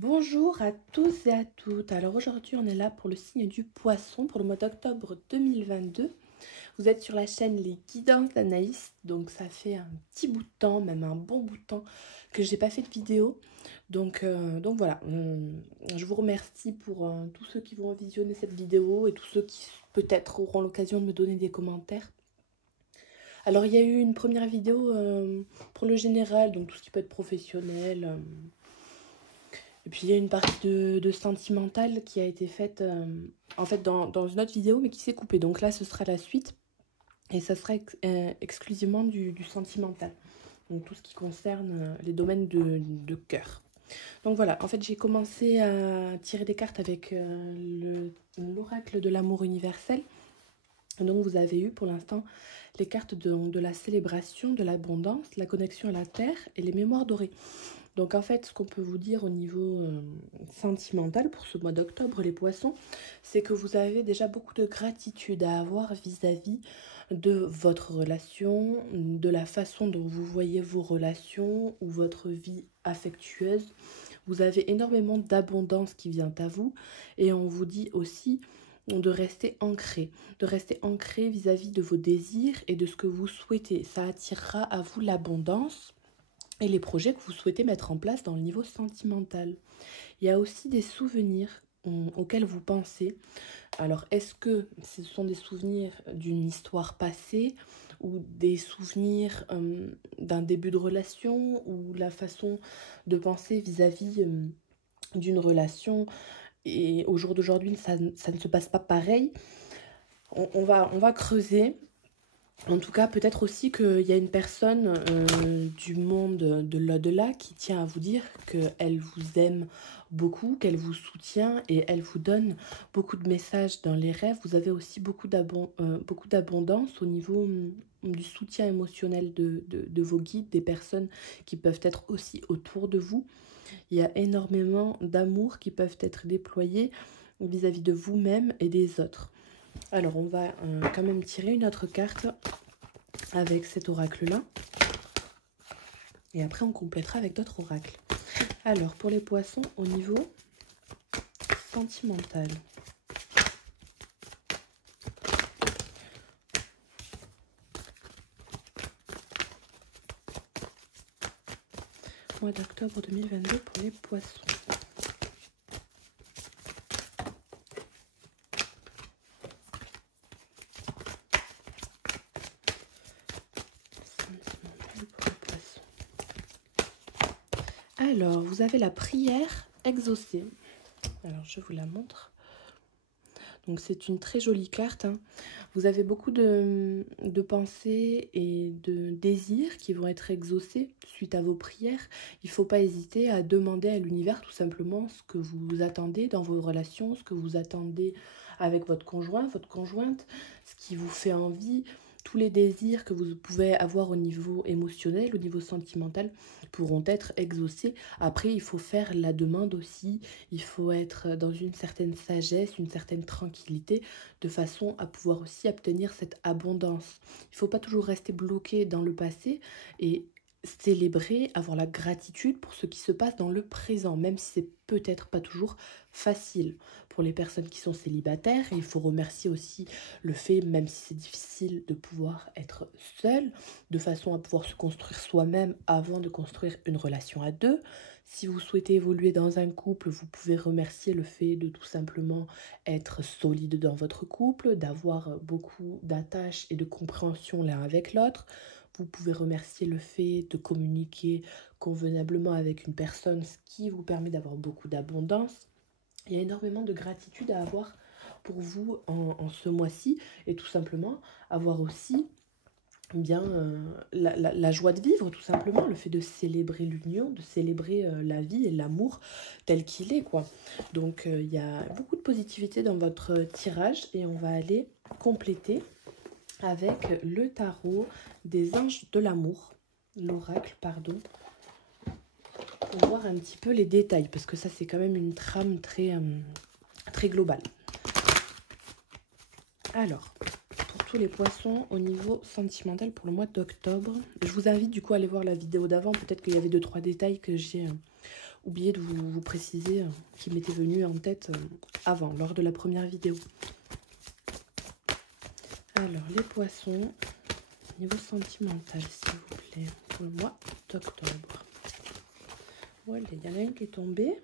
Bonjour à tous et à toutes. Alors aujourd'hui, on est là pour le signe du poisson pour le mois d'octobre 2022. Vous êtes sur la chaîne Les Guidances d'Anaïs, donc ça fait un petit bout de temps, même un bon bout de temps que j'ai pas fait de vidéo. Donc voilà, je vous remercie pour tous ceux qui vont visionner cette vidéo et tous ceux qui peut-être auront l'occasion de me donner des commentaires. Alors il y a eu une première vidéo pour le général, donc tout ce qui peut être professionnel. Et puis il y a une partie de sentimental qui a été faite en fait dans une autre vidéo mais qui s'est coupée. Donc là ce sera la suite et ça sera exclusivement du sentimental. Donc tout ce qui concerne les domaines de cœur. Donc voilà, en fait j'ai commencé à tirer des cartes avec l'oracle de l'amour universel. Donc vous avez eu pour l'instant les cartes de la célébration, de l'abondance, la connexion à la terre et les mémoires dorées. Donc en fait, ce qu'on peut vous dire au niveau sentimental pour ce mois d'octobre, les poissons, c'est que vous avez déjà beaucoup de gratitude à avoir vis-à-vis de votre relation, de la façon dont vous voyez vos relations ou votre vie affectueuse. Vous avez énormément d'abondance qui vient à vous et on vous dit aussi de rester ancré vis-à-vis de vos désirs et de ce que vous souhaitez. Ça attirera à vous l'abondance et les projets que vous souhaitez mettre en place dans le niveau sentimental. Il y a aussi des souvenirs auxquels vous pensez. Alors, est-ce que ce sont des souvenirs d'une histoire passée ou des souvenirs d'un début de relation ou la façon de penser vis-à-vis d'une relation et au jour d'aujourd'hui, ça ne se passe pas pareil. On va creuser. En tout cas, peut-être aussi qu'il y a une personne du monde de l'au-delà qui tient à vous dire qu'elle vous aime beaucoup, qu'elle vous soutient et elle vous donne beaucoup de messages dans les rêves. Vous avez aussi beaucoup d'abondance au niveau du soutien émotionnel de vos guides, des personnes qui peuvent être aussi autour de vous. Il y a énormément d'amour qui peuvent être déployés vis-à-vis de vous-même et des autres. Alors, on va quand même tirer une autre carte avec cet oracle-là. Et après, on complétera avec d'autres oracles. Alors, pour les poissons, au niveau sentimental. Mois d'octobre 2022 pour les poissons. Alors, vous avez la prière exaucée. Alors, je vous la montre. Donc, c'est une très jolie carte. Vous avez beaucoup de pensées et de désirs qui vont être exaucés suite à vos prières. Il ne faut pas hésiter à demander à l'univers tout simplement ce que vous attendez dans vos relations, ce que vous attendez avec votre conjoint, votre conjointe, ce qui vous fait envie. Tous les désirs que vous pouvez avoir au niveau émotionnel, au niveau sentimental, pourront être exaucés. Après, il faut faire la demande aussi. Il faut être dans une certaine sagesse, une certaine tranquillité, de façon à pouvoir aussi obtenir cette abondance. Il ne faut pas toujours rester bloqué dans le passé et célébrer, avoir la gratitude pour ce qui se passe dans le présent, même si c'est peut-être pas toujours facile. Pour les personnes qui sont célibataires, il faut remercier aussi le fait, même si c'est difficile, de pouvoir être seul, de façon à pouvoir se construire soi-même avant de construire une relation à deux. Si vous souhaitez évoluer dans un couple, vous pouvez remercier le fait de tout simplement être solide dans votre couple, d'avoir beaucoup d'attaches et de compréhension l'un avec l'autre. Vous pouvez remercier le fait de communiquer convenablement avec une personne, ce qui vous permet d'avoir beaucoup d'abondance. Il y a énormément de gratitude à avoir pour vous en ce mois-ci et tout simplement avoir aussi bien la joie de vivre, tout simplement, le fait de célébrer l'union, de célébrer la vie et l'amour tel qu'il est, quoi. Donc il y a beaucoup de positivité dans votre tirage et on va aller compléter avec le tarot des anges de l'amour, l'oracle, pardon, pour voir un petit peu les détails, parce que ça c'est quand même une trame très globale. Alors, pour tous les poissons au niveau sentimental pour le mois d'octobre, je vous invite du coup à aller voir la vidéo d'avant, peut-être qu'il y avait 2-3 détails que j'ai oublié de vous préciser qui m'était venu en tête avant, lors de la première vidéo. Alors, les poissons, niveau sentimental, s'il vous plaît, pour le mois d'octobre. Voilà, il y en a une qui est tombée.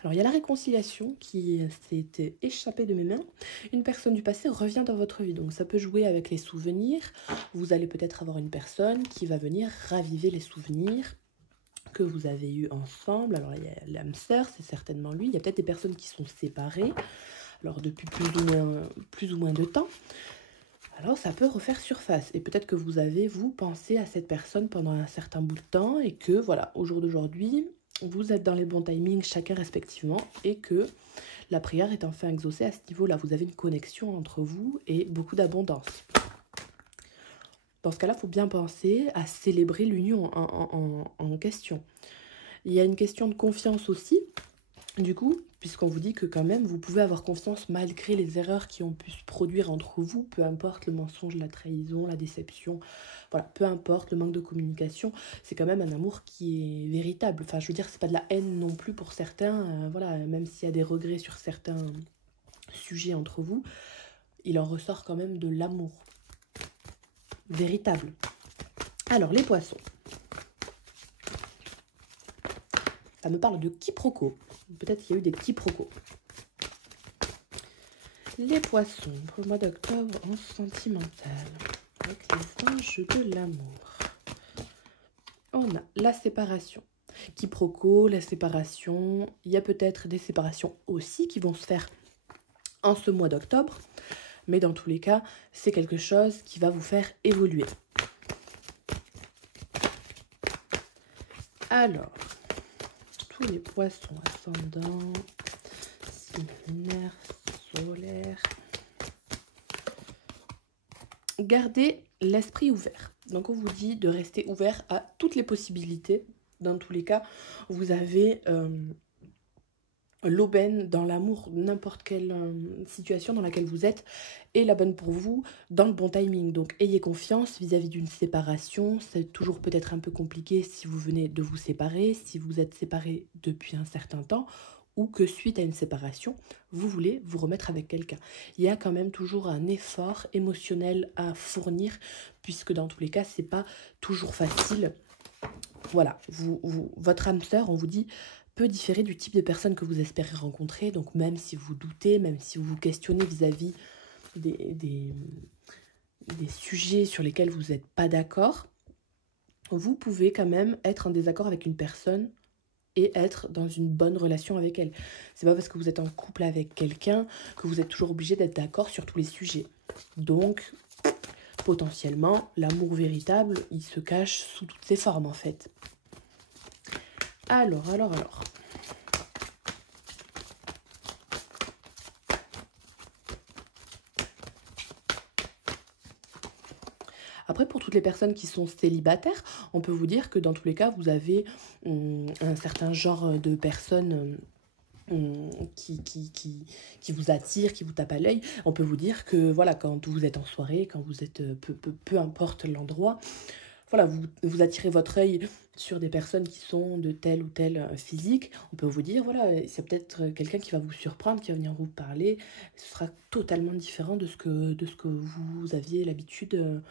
Alors, il y a la réconciliation qui s'est échappée de mes mains. Une personne du passé revient dans votre vie. Donc, ça peut jouer avec les souvenirs. Vous allez peut-être avoir une personne qui va venir raviver les souvenirs que vous avez eus ensemble. Alors, il y a l'âme sœur, c'est certainement lui. Il y a peut-être des personnes qui sont séparées, alors depuis plus ou moins de temps. Alors, ça peut refaire surface. Et peut-être que vous avez, vous, pensé à cette personne pendant un certain bout de temps et que, voilà, au jour d'aujourd'hui, vous êtes dans les bons timings, chacun respectivement, et que la prière est enfin exaucée à ce niveau-là. Vous avez une connexion entre vous et beaucoup d'abondance. Dans ce cas-là, il faut bien penser à célébrer l'union en question. Il y a une question de confiance aussi, du coup, puisqu'on vous dit que quand même, vous pouvez avoir confiance malgré les erreurs qui ont pu se produire entre vous, peu importe le mensonge, la trahison, la déception, voilà, peu importe le manque de communication, c'est quand même un amour qui est véritable. Enfin, je veux dire, c'est pas de la haine non plus pour certains, voilà, même s'il y a des regrets sur certains sujets entre vous, il en ressort quand même de l'amour véritable. Alors, les poissons. Ça me parle de quiproquo. Peut-être qu'il y a eu des quiproquos. Les poissons, pour le mois d'octobre en sentimental, avec les anges de l'amour. On a la séparation. Quiproquo, la séparation. Il y a peut-être des séparations aussi qui vont se faire en ce mois d'octobre. Mais dans tous les cas, c'est quelque chose qui va vous faire évoluer. Alors, tous les poissons ascendants, signe lunaire, solaire. Gardez l'esprit ouvert. Donc on vous dit de rester ouvert à toutes les possibilités. Dans tous les cas, vous avez l'aubaine dans l'amour, n'importe quelle situation dans laquelle vous êtes est la bonne pour vous dans le bon timing. Donc ayez confiance vis-à-vis d'une séparation. C'est toujours peut-être un peu compliqué si vous venez de vous séparer, si vous êtes séparés depuis un certain temps ou que suite à une séparation, vous voulez vous remettre avec quelqu'un. Il y a quand même toujours un effort émotionnel à fournir puisque dans tous les cas, c'est pas toujours facile. Voilà, votre âme sœur, on vous dit, peut différer du type de personne que vous espérez rencontrer. Donc même si vous doutez, même si vous vous questionnez vis-à-vis des sujets sur lesquels vous n'êtes pas d'accord, vous pouvez quand même être en désaccord avec une personne et être dans une bonne relation avec elle. C'est pas parce que vous êtes en couple avec quelqu'un que vous êtes toujours obligé d'être d'accord sur tous les sujets. Donc, potentiellement, l'amour véritable, il se cache sous toutes ses formes en fait. Alors. Après, pour toutes les personnes qui sont célibataires, on peut vous dire que dans tous les cas, vous avez un certain genre de personnes qui vous attire, qui vous tape à l'œil. On peut vous dire que voilà, quand vous êtes en soirée, quand vous êtes peu importe l'endroit, voilà, vous attirez votre œil sur des personnes qui sont de tel ou tel physique. On peut vous dire, voilà, c'est peut-être quelqu'un qui va vous surprendre, qui va venir vous parler. Ce sera totalement différent de ce que vous aviez l'habitude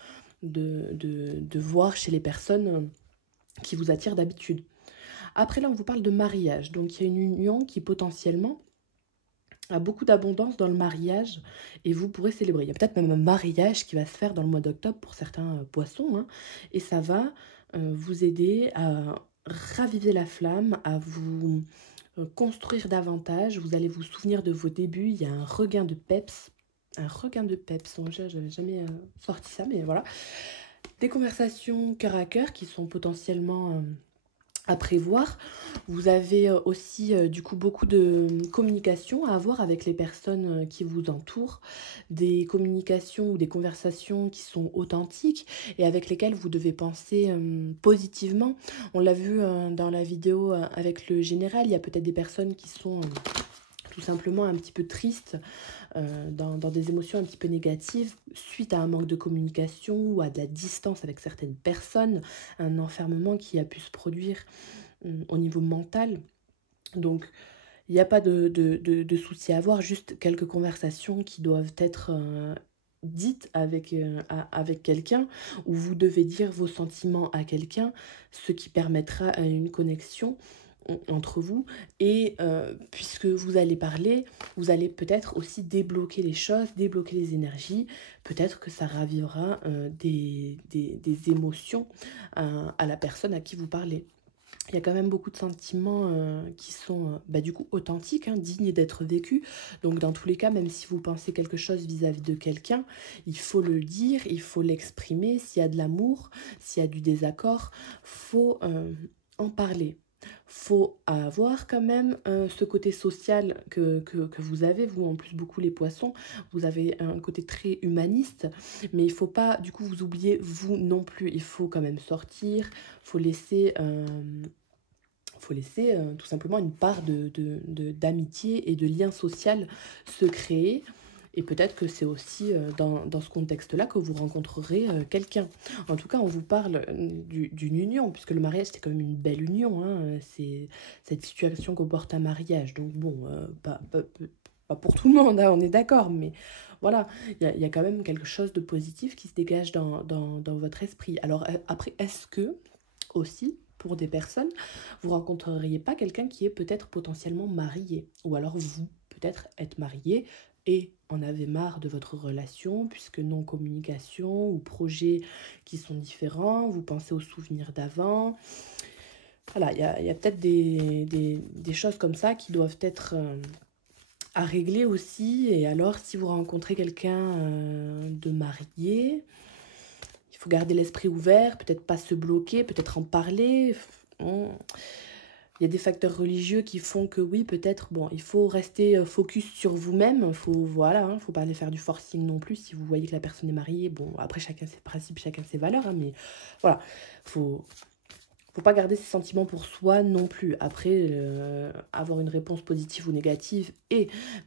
de voir chez les personnes qui vous attirent d'habitude. Après là, on vous parle de mariage. Donc il y a une union qui potentiellement a beaucoup d'abondance dans le mariage et vous pourrez célébrer. Il y a peut-être même un mariage qui va se faire dans le mois d'octobre pour certains poissons. Hein, et ça va vous aider à raviver la flamme, à vous construire davantage. Vous allez vous souvenir de vos débuts. Il y a un regain de peps. Un regain de peps. J'avais jamais sorti ça, mais voilà. Des conversations cœur à cœur qui sont potentiellement à prévoir. Vous avez aussi du coup beaucoup de communication à avoir avec les personnes qui vous entourent, des communications ou des conversations qui sont authentiques et avec lesquelles vous devez penser positivement. On l'a vu dans la vidéo avec le général, il y a peut-être des personnes qui sont tout simplement un petit peu tristes, dans des émotions un petit peu négatives suite à un manque de communication ou à de la distance avec certaines personnes, un enfermement qui a pu se produire au niveau mental. Donc, il n'y a pas de souci à avoir, juste quelques conversations qui doivent être dites avec quelqu'un, où vous devez dire vos sentiments à quelqu'un, ce qui permettra une connexion entre vous. Et puisque vous allez parler, vous allez peut-être aussi débloquer les choses, débloquer les énergies. Peut-être que ça ravivera des émotions à la personne à qui vous parlez. Il y a quand même beaucoup de sentiments qui sont du coup authentiques, dignes d'être vécus. Donc dans tous les cas, même si vous pensez quelque chose vis-à-vis de quelqu'un, il faut le dire, il faut l'exprimer. S'il y a de l'amour, s'il y a du désaccord, faut en parler. Faut avoir quand même ce côté social que vous avez, vous en plus beaucoup les poissons, vous avez un côté très humaniste, mais il faut pas du coup vous oublier vous non plus, il faut quand même sortir, faut laisser tout simplement une part d'amitié et de lien social se créer. Et peut-être que c'est aussi dans ce contexte-là que vous rencontrerez quelqu'un. En tout cas, on vous parle d'une union, puisque le mariage, c'est quand même une belle union. C'est cette situation comporte un mariage. Donc bon, pas pour tout le monde, on est d'accord. Mais voilà, il y a quand même quelque chose de positif qui se dégage dans votre esprit. Alors après, est-ce que aussi, pour des personnes, vous rencontreriez pas quelqu'un qui est peut-être potentiellement marié, ou alors vous, peut-être être marié et en avez marre de votre relation, puisque non-communication ou projets qui sont différents, vous pensez aux souvenirs d'avant. Voilà, il y a peut-être des choses comme ça qui doivent être à régler aussi. Et alors, si vous rencontrez quelqu'un de marié, il faut garder l'esprit ouvert, peut-être pas se bloquer, peut-être en parler. Il y a des facteurs religieux qui font que oui, peut-être, bon, il faut rester focus sur vous-même. Voilà, faut pas aller faire du forcing non plus. Si vous voyez que la personne est mariée, bon, après, chacun ses principes, chacun ses valeurs, mais voilà, faut pas garder ses sentiments pour soi non plus. Après, avoir une réponse positive ou négative,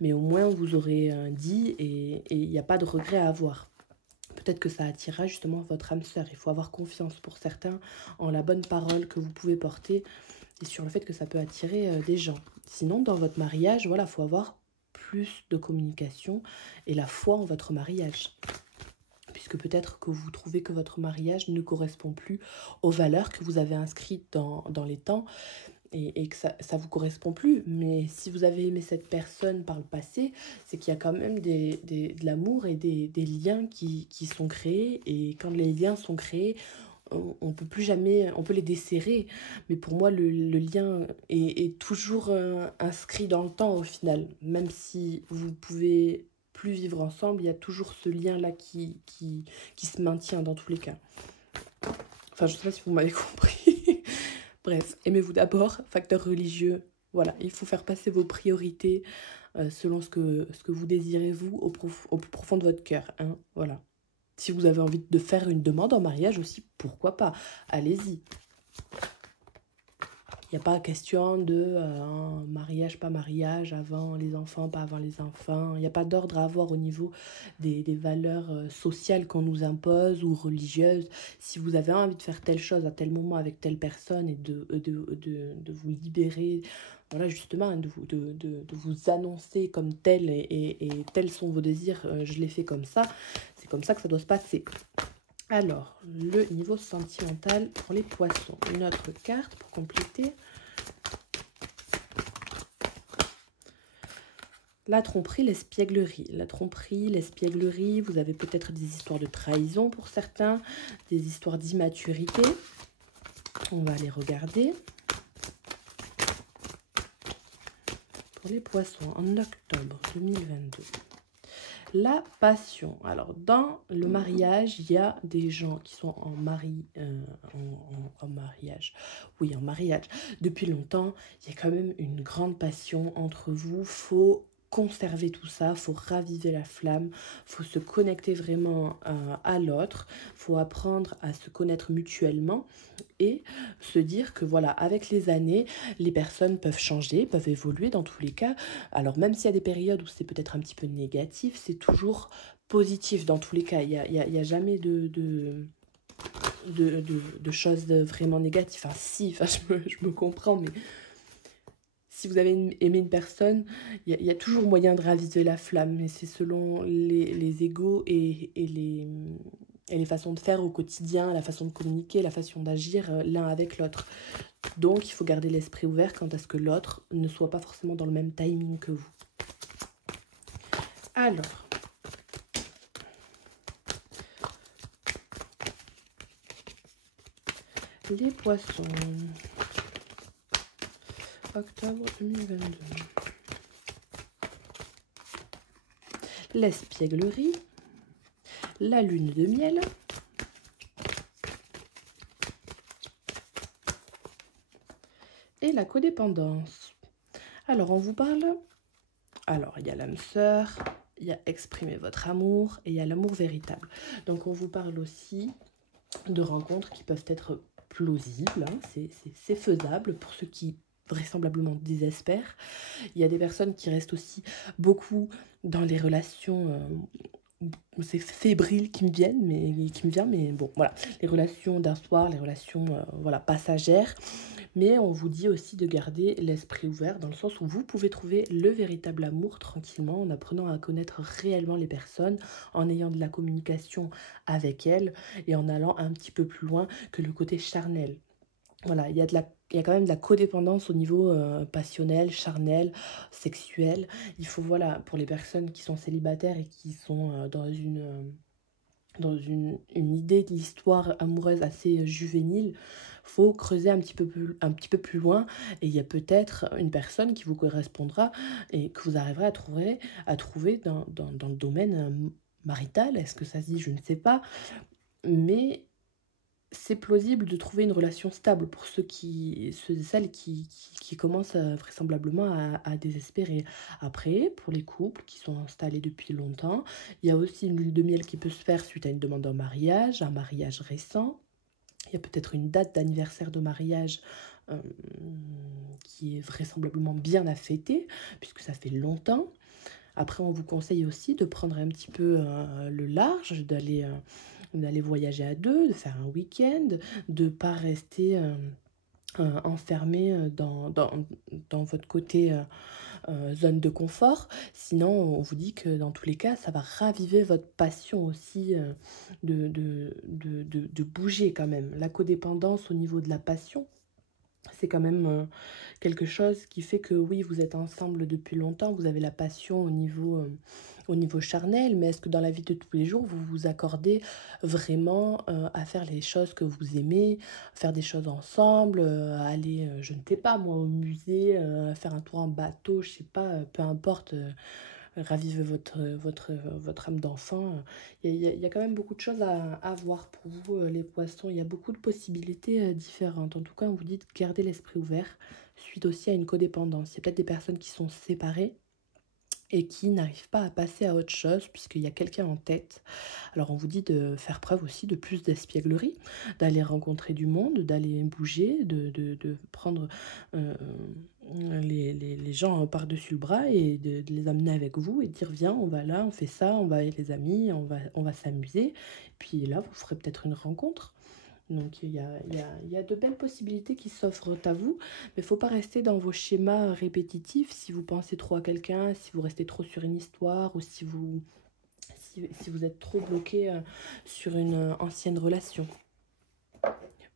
mais au moins, vous aurez dit et il n'y a pas de regret à avoir. Peut-être que ça attirera justement votre âme sœur. Il faut avoir confiance pour certains en la bonne parole que vous pouvez porter et sur le fait que ça peut attirer des gens. Sinon, dans votre mariage, voilà, il faut avoir plus de communication et la foi en votre mariage. Puisque peut-être que vous trouvez que votre mariage ne correspond plus aux valeurs que vous avez inscrites dans les temps et que ça ne vous correspond plus. Mais si vous avez aimé cette personne par le passé, c'est qu'il y a quand même de l'amour et des liens qui sont créés. Et quand les liens sont créés, on peut plus jamais, on peut les desserrer. Mais pour moi, le lien est toujours inscrit dans le temps au final. Même si vous pouvez plus vivre ensemble, il y a toujours ce lien-là qui se maintient dans tous les cas. Enfin, je ne sais pas si vous m'avez compris. Bref, aimez-vous d'abord, facteur religieux. Voilà, il faut faire passer vos priorités selon ce que vous désirez, vous, au plus profond de votre cœur. Voilà. Si vous avez envie de faire une demande en mariage aussi, pourquoi pas? Allez-y. Il n'y a pas question de mariage, pas mariage, avant les enfants, pas avant les enfants. Il n'y a pas d'ordre à avoir au niveau des valeurs sociales qu'on nous impose ou religieuses. Si vous avez envie de faire telle chose à tel moment avec telle personne et de vous libérer, voilà justement, de vous annoncer comme tel et tels sont vos désirs, je l'ai fait comme ça. C'est comme ça que ça doit se passer. Alors, le niveau sentimental pour les poissons. Une autre carte pour compléter. La tromperie, l'espièglerie. La tromperie, l'espièglerie, vous avez peut-être des histoires de trahison pour certains, des histoires d'immaturité. On va les regarder. Pour les poissons, en octobre 2022. La passion. Alors, dans le mariage, il y a des gens qui sont en mariage. Oui, en mariage. Depuis longtemps, il y a quand même une grande passion entre vous. Faut conserver tout ça, faut raviver la flamme, faut se connecter vraiment à l'autre, faut apprendre à se connaître mutuellement et se dire que voilà, avec les années, les personnes peuvent changer, peuvent évoluer dans tous les cas. Alors même s'il y a des périodes où c'est peut-être un petit peu négatif, c'est toujours positif dans tous les cas. Il y a jamais de choses vraiment négatives. Enfin, si, enfin, je me comprends, mais si vous avez aimé une personne, il y a toujours moyen de raviver la flamme, mais c'est selon les égos et les façons de faire au quotidien, la façon de communiquer, la façon d'agir l'un avec l'autre. Donc, il faut garder l'esprit ouvert quant à ce que l'autre ne soit pas forcément dans le même timing que vous. Alors, les poissons, octobre 2022. L'espièglerie, la lune de miel, et la codépendance. Alors, on vous parle... Alors, il y a l'âme sœur, il y a exprimer votre amour et il y a l'amour véritable. Donc, on vous parle aussi de rencontres qui peuvent être plausibles, hein, c'est faisable pour ceux qui vraisemblablement désespèrent. Il y a des personnes qui restent aussi beaucoup dans les relations... c'est fébrile qui me vient, mais bon, voilà. Les relations d'un soir, les relations voilà, passagères. Mais on vous dit aussi de garder l'esprit ouvert dans le sens où vous pouvez trouver le véritable amour tranquillement en apprenant à connaître réellement les personnes, en ayant de la communication avec elles et en allant un petit peu plus loin que le côté charnel. Voilà, il y a quand même de la codépendance au niveau passionnel, charnel, sexuel. Il faut, voilà, pour les personnes qui sont célibataires et qui sont dans une idée de l'histoire amoureuse assez juvénile, faut creuser un petit peu plus loin et il y a peut-être une personne qui vous correspondra et que vous arriverez à trouver dans le domaine marital. Est-ce que ça se dit? Je ne sais pas. Mais c'est plausible de trouver une relation stable pour ceux et celles qui commencent vraisemblablement à désespérer. Après, pour les couples qui sont installés depuis longtemps, il y a aussi une lune de miel qui peut se faire suite à une demande en mariage, un mariage récent. Il y a peut-être une date d'anniversaire de mariage qui est vraisemblablement bien à fêter, puisque ça fait longtemps. Après, on vous conseille aussi de prendre un petit peu le large, d'aller voyager à deux, de faire un week-end, de ne pas rester enfermé dans votre côté zone de confort. Sinon, on vous dit que dans tous les cas, ça va raviver votre passion aussi de bouger quand même. La codépendance au niveau de la passion, c'est quand même quelque chose qui fait que oui, vous êtes ensemble depuis longtemps, vous avez la passion au niveau charnel, mais est-ce que dans la vie de tous les jours, vous vous accordez vraiment à faire les choses que vous aimez, faire des choses ensemble, aller, je ne sais pas moi, au musée, faire un tour en bateau, je sais pas, peu importe, raviver votre âme d'enfant. Il y a quand même beaucoup de choses à voir pour vous, les poissons. Il y a beaucoup de possibilités différentes. En tout cas, on vous dit de garder l'esprit ouvert suite aussi à une codépendance. Il y a peut-être des personnes qui sont séparées et qui n'arrivent pas à passer à autre chose puisqu'il y a quelqu'un en tête. Alors on vous dit de faire preuve aussi de plus d'espièglerie, d'aller rencontrer du monde, d'aller bouger, de prendre les gens par-dessus le bras et de les amener avec vous et de dire viens, on va là, on fait ça, on va avec les amis, on va s'amuser. Puis là, vous ferez peut-être une rencontre. Donc il y a de belles possibilités qui s'offrent à vous, mais il ne faut pas rester dans vos schémas répétitifs. Si vous pensez trop à quelqu'un, si vous restez trop sur une histoire ou si vous êtes trop bloqué sur une ancienne relation.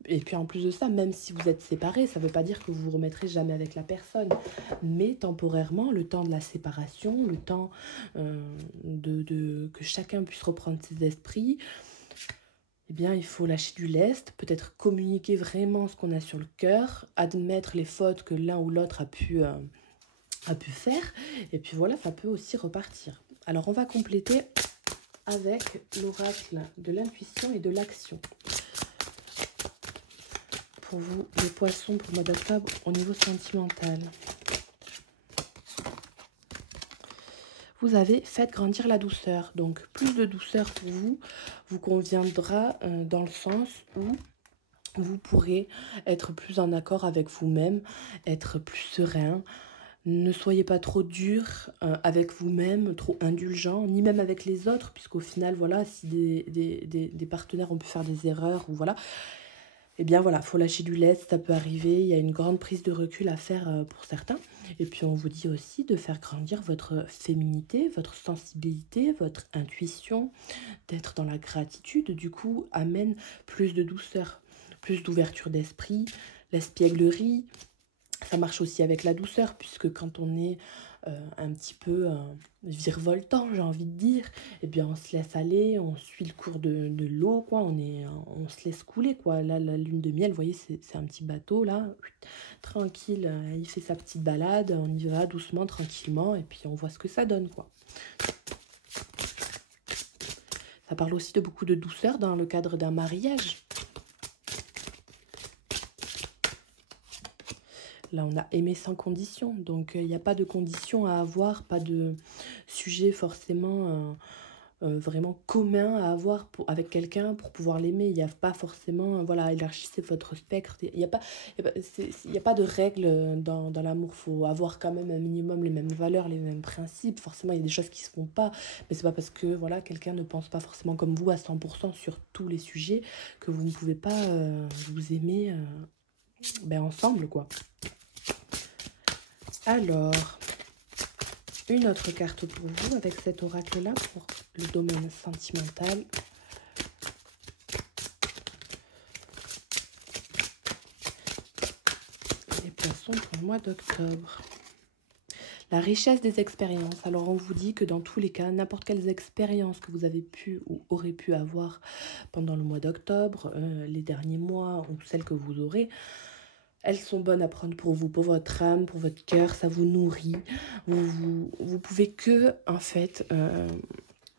Et puis en plus de ça, même si vous êtes séparés, ça ne veut pas dire que vous vous remettrez jamais avec la personne. Mais temporairement, le temps de la séparation, le temps que chacun puisse reprendre ses esprits, eh bien, il faut lâcher du lest, peut-être communiquer vraiment ce qu'on a sur le cœur, admettre les fautes que l'un ou l'autre a pu faire, et puis voilà, ça peut aussi repartir. Alors, on va compléter avec l'oracle de l'intuition et de l'action. Pour vous, les poissons, pour le mois d'octobre, au niveau sentimental. Vous avez fait grandir la douceur. Donc, plus de douceur pour vous conviendra dans le sens où vous pourrez être plus en accord avec vous-même, être plus serein, Ne soyez pas trop dur avec vous-même, trop indulgent, ni même avec les autres, puisqu'au final, voilà, si des partenaires ont pu faire des erreurs, ou voilà, eh bien voilà, faut lâcher du lest, ça peut arriver, il y a une grande prise de recul à faire pour certains. Et puis on vous dit aussi de faire grandir votre féminité, votre sensibilité, votre intuition, d'être dans la gratitude, du coup, amène plus de douceur, plus d'ouverture d'esprit, l'espièglerie. Ça marche aussi avec la douceur, puisque quand on est un petit peu virevoltant, j'ai envie de dire, eh bien on se laisse aller, on suit le cours de l'eau, quoi, on se laisse couler, quoi. Là, la lune de miel, vous voyez, c'est un petit bateau, là, tranquille, il fait sa petite balade, on y va doucement, tranquillement, et puis on voit ce que ça donne, quoi. Ça parle aussi de beaucoup de douceur dans le cadre d'un mariage. Là, on a aimé sans condition. Donc, il n'y a pas de condition à avoir, pas de sujet forcément vraiment commun à avoir avec quelqu'un pour pouvoir l'aimer. Il n'y a pas forcément, voilà, élargissez votre spectre. Il n'y a, y a pas de règles dans l'amour. Il faut avoir quand même un minimum les mêmes valeurs, les mêmes principes. Forcément, il y a des choses qui ne se font pas. Mais c'est pas parce que voilà, quelqu'un ne pense pas forcément comme vous à 100% sur tous les sujets que vous ne pouvez pas vous aimer ensemble, quoi. Alors, une autre carte pour vous avec cet oracle-là pour le domaine sentimental. Les poissons pour le mois d'octobre. La richesse des expériences. Alors, on vous dit que dans tous les cas, n'importe quelles expériences que vous avez pu ou aurez pu avoir pendant le mois d'octobre, les derniers mois ou celles que vous aurez, elles sont bonnes à prendre pour vous, pour votre âme, pour votre cœur, ça vous nourrit. Vous pouvez que, en fait,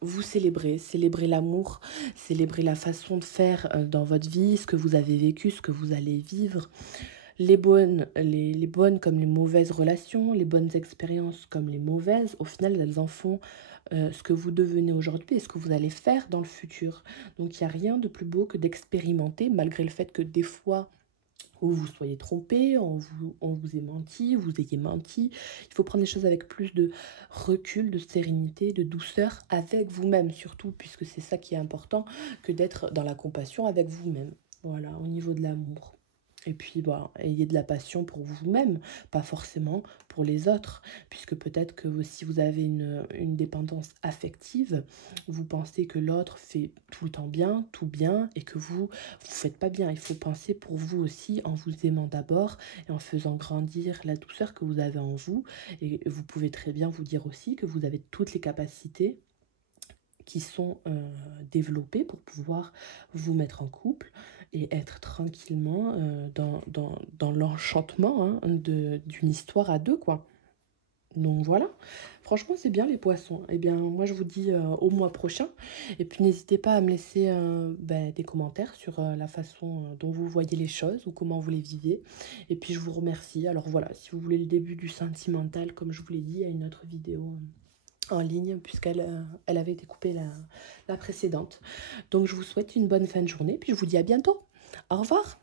vous célébrer l'amour, célébrer la façon de faire dans votre vie, ce que vous avez vécu, ce que vous allez vivre. Les bonnes comme les mauvaises relations, les bonnes expériences comme les mauvaises, au final, elles en font ce que vous devenez aujourd'hui et ce que vous allez faire dans le futur. Donc, il n'y a rien de plus beau que d'expérimenter, malgré le fait que des fois, ou vous soyez trompé, on vous ait menti, vous ayez menti. Il faut prendre les choses avec plus de recul, de sérénité, de douceur avec vous-même surtout, puisque c'est ça qui est important, que d'être dans la compassion avec vous-même. Voilà, au niveau de l'amour. Et puis, ayez de la passion pour vous-même, pas forcément pour les autres, puisque peut-être que si vous avez une dépendance affective, vous pensez que l'autre fait tout le temps bien, tout bien, et que vous faites pas bien. Il faut penser pour vous aussi en vous aimant d'abord et en faisant grandir la douceur que vous avez en vous. Et vous pouvez très bien vous dire aussi que vous avez toutes les capacités qui sont développées pour pouvoir vous mettre en couple et être tranquillement dans l'enchantement d'une histoire à deux, quoi. Donc voilà, franchement c'est bien les poissons. Eh bien moi je vous dis au mois prochain. Et puis n'hésitez pas à me laisser des commentaires sur la façon dont vous voyez les choses ou comment vous les vivez. Et puis je vous remercie. Alors voilà, si vous voulez le début du sentimental, comme je vous l'ai dit, il y a une autre vidéo en ligne puisqu'elle elle avait été coupée la précédente. Donc je vous souhaite une bonne fin de journée. Puis je vous dis à bientôt. Au revoir.